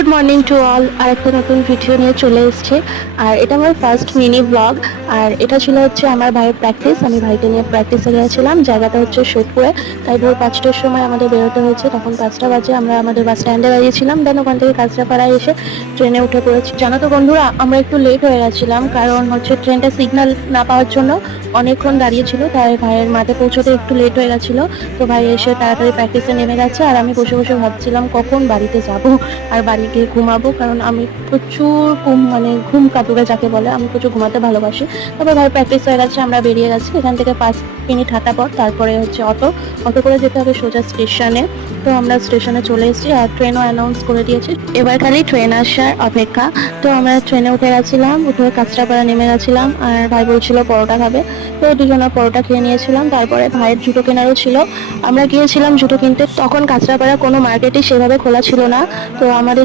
Good morning to all. আর একটা নতুন ভিডিও নিয়ে চলে এসেছি। আর এটা আমার ফার্স্ট মিনি ব্লগ। আর এটা ছিল হচ্ছে আমার ভাইয়ের প্র্যাকটিস। আমি ভাইকে নিয়ে প্র্যাকটিসে গিয়েছিলাম। জায়গাটা হচ্ছে সোদপুরে। তাই ভোর 5টার সময় আমাদের বেরোতে হয়েছে। তখন 5টা বাজে। আমরা আমাদের বাস স্ট্যান্ডে দাঁড়িয়েছিলাম। দেন ওখান থেকে কাঁচরাপাড়ায় এসে ট্রেনে উঠে পড়েছি। জানো তো বন্ধুরা, আমরা একটু লেট হয়ে গেছিলাম, কারণ হচ্ছে ট্রেনটা সিগন্যাল না পাওয়ার জন্য অনেকক্ষণ দাঁড়িয়েছিল। তাই ভাইয়ের মাঠে পৌঁছতে একটু লেট হয়ে গেছিলো। তো ভাই এসে তাড়াতাড়ি প্র্যাকটিসে নেমে গেছে। আর আমি বসে বসে ভাবছিলাম কখন বাড়িতে যাব আর বাড়ি গিয়ে ঘুমাবো, কারণ আমি প্রচুর ঘুম কাতুরে যাকে বলে, আমি প্রচুর ঘুমাতে ভালোবাসি। তারপর ভাই প্র্যাকটিস হয়ে গেছে, আমরা বেরিয়ে গেছি। এখান থেকে 5 মিনিট হাঁটা পর তারপরে হচ্ছে অটো করে যেতে হবে সোজা স্টেশনে। তো আমরা স্টেশনে চলে এসেছি আর ট্রেনও অ্যানাউন্স করে দিয়েছি। এবার খালি ট্রেন আসার অপেক্ষা। তো আমরা ট্রেনে উঠে গেছিলাম, উঠে কাঁচরাপাড়া নেমে গেছিলাম। আর ভাই বলছিল পরোটা খাবে, তো দুজনে পরোটা খেয়ে নিয়েছিলাম। তারপরে ভাইয়ের জুতো কেনারও ছিল, আমরা গিয়েছিলাম জুতো কিনতে। তখন কাঁচরাপাড়া কোনো মার্কেটই সেভাবে খোলা ছিল না। তো আমাদের